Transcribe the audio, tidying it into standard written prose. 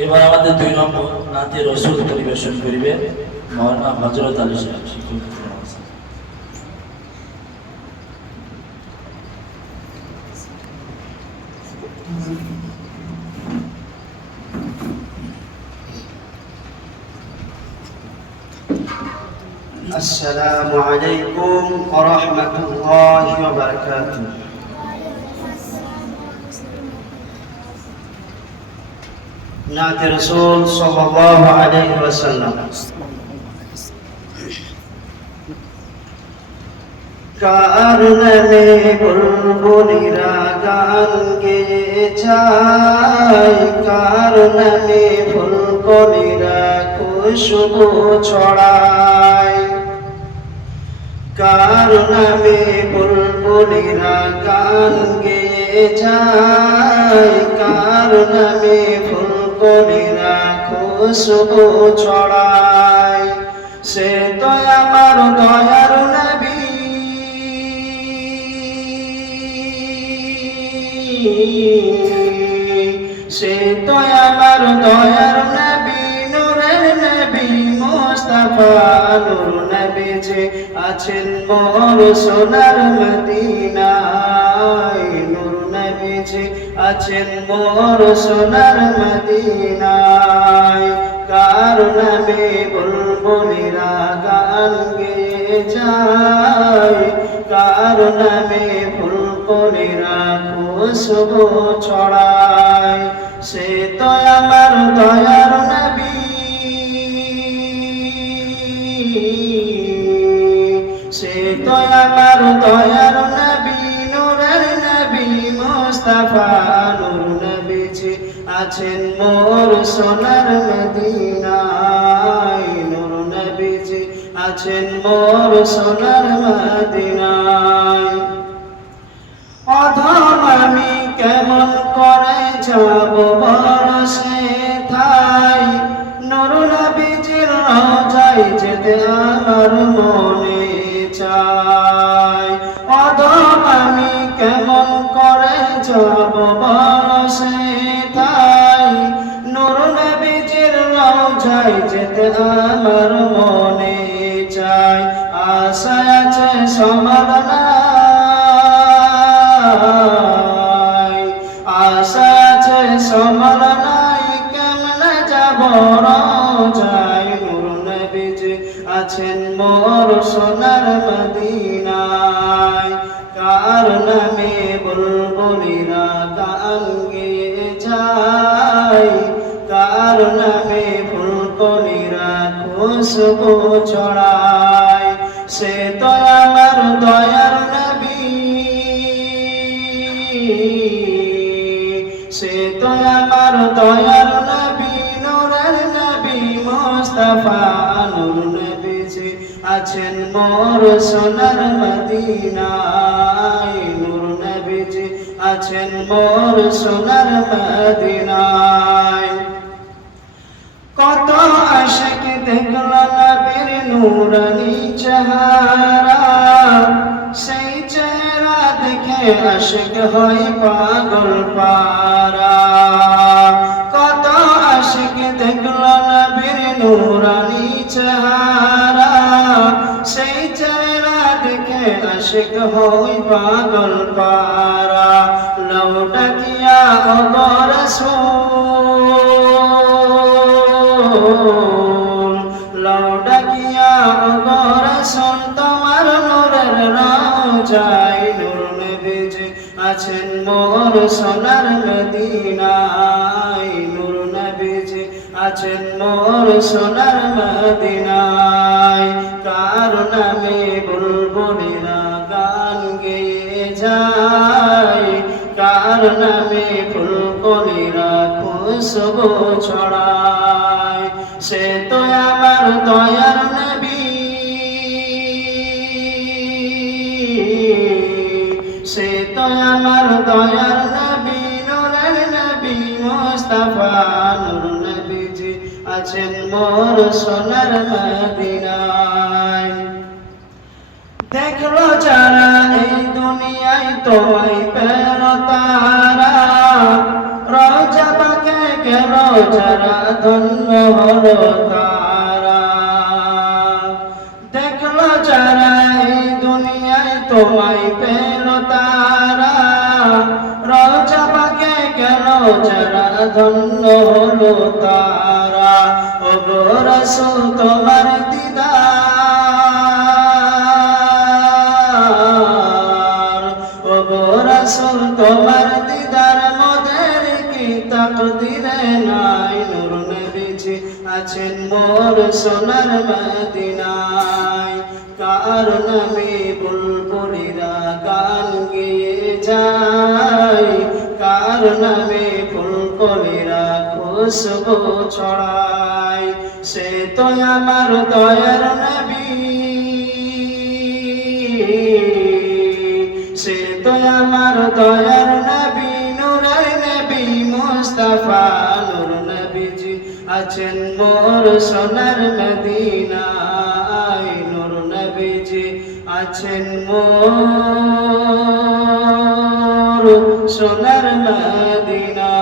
এবার আমাদের 2 নম্বর নাতে রসুল পরিবেশন করিবে মাওলানা হযরত আলী সাহেব শিক্ষক। السلام عليكم ورحمة الله وبركاته. نعت رسول صلى الله عليه وسلم. কারণে বুলবুলিরা গান গেয়ে যায়, কারণে ফুলকলিরা খুশবু ছড়ায়, কারণে বুলবুলিরা গান গেয়ে যায়, কারণে ফুলকলিরা খুশবু ছড়ায়। সে তো আমার দয়ার নবী, সে তো আমার দয়ার নবী, নূরের নবী মুস্তাফা নূর নবী যে আছেন মোর সোনার মদিনায়, নূর নবী যে আছেন মোর সোনার মদিনায়। কারণে বুলবুলিরা গান গেয়ে যায়, কারণে ফুলকলিরা খুশবু ছড়ায়। সে তো আমার দয়ার নবী, সে তো আমার দয়ার নবী, নূরের নবী মুস্তাফা নূর নবী যে আছেন মোর সোনার মদিনায়, নূর নবী যে আছেন মোর সোনার মদিনায়। অধম আমি কেমন করে যাব বরসে ঠাই, নূর নবীজির রওজায় যেতে আমার মনে চায়। অধম আমি কেমন করে যাব বরসে ঠাই, নূর নবীজির রওজায় যেতে আমার মনে চায়। আশা আছে সমাধান, আশা আছে সমর নাই, কেমনে যাব রওজায়, নূর নবী যে আছেন মোর সোনার মদিনায়। কারণে বুলবুলিরা গান গেয়ে যায়, কারণে ফুলকলিরা খুশবু ছড়ায়। সে তো আমার দয়ার নবী, সে তো আমার দয়ার নবী, নূরের নবী মুস্তাফা নূর নবী যে আছেন মোর সোনার মদিনায়, নূর নবী যে আছেন মোর সোনার মদিনায়। কত আশিক দেখল নবীর নূরানী চেহারা, সেই চেহারা দেখে আশিক হয় পাগল পারা। কত আশিক দেখল নবীর নূরানী চেহারা, সেই চেহারা দেখে আশিক হয় পাগল পারা। লৌটা কিয়া ও রাসূল, লৌটা কিয়া ও রাসূল, তোমার নূরের রওজায়, নূর নবী যে আছেন মোর সোনার মদিনায়, নূর নবী যে আছেন মোর সোনার মদিনায়। কারণে বুলবুলিরা গান গেয়ে যায়, কারণে ফুলকলিরা খুশবু ছড়ায়। সে তো আমার দয়ার নবী, সে তো আমার দয়ার নবী, নূরের নবী মুস্তাফা নূর নবী যে আছেন মোর সোনার মদিনায়। দেখলো যারা এই দুনিয়ায় তোমায় পেল তারা, রওজা পাকে গেল যারা ধন্য হলো তারা। দেখলো যারা এই দুনিয়ায় তোমায় পেল তারা, রওজা পাকে গেল যারা ধন্য হলো তারা। ওগো রাসূল তোমার দিদার, ওগো রাসূল তোমার দিদার মোদের কি তাকদীরে নাই। নূর নবীজি আছেন মোর সোনার মদিনায়, কার নামে বুলবুলিরা গান গেয়ে যায়, কার নামে ফুলকলিরা খুশবু ছড়ায়। সে তো আমার দয়ার নবী, সে তো আমার দয়ার নবী, নূরের নবী মুস্তাফা। নূর নবীজি আছেন মোর সোনার মদিনায়, নূর নবীজি আছেন মোর সোনার মদিনায়।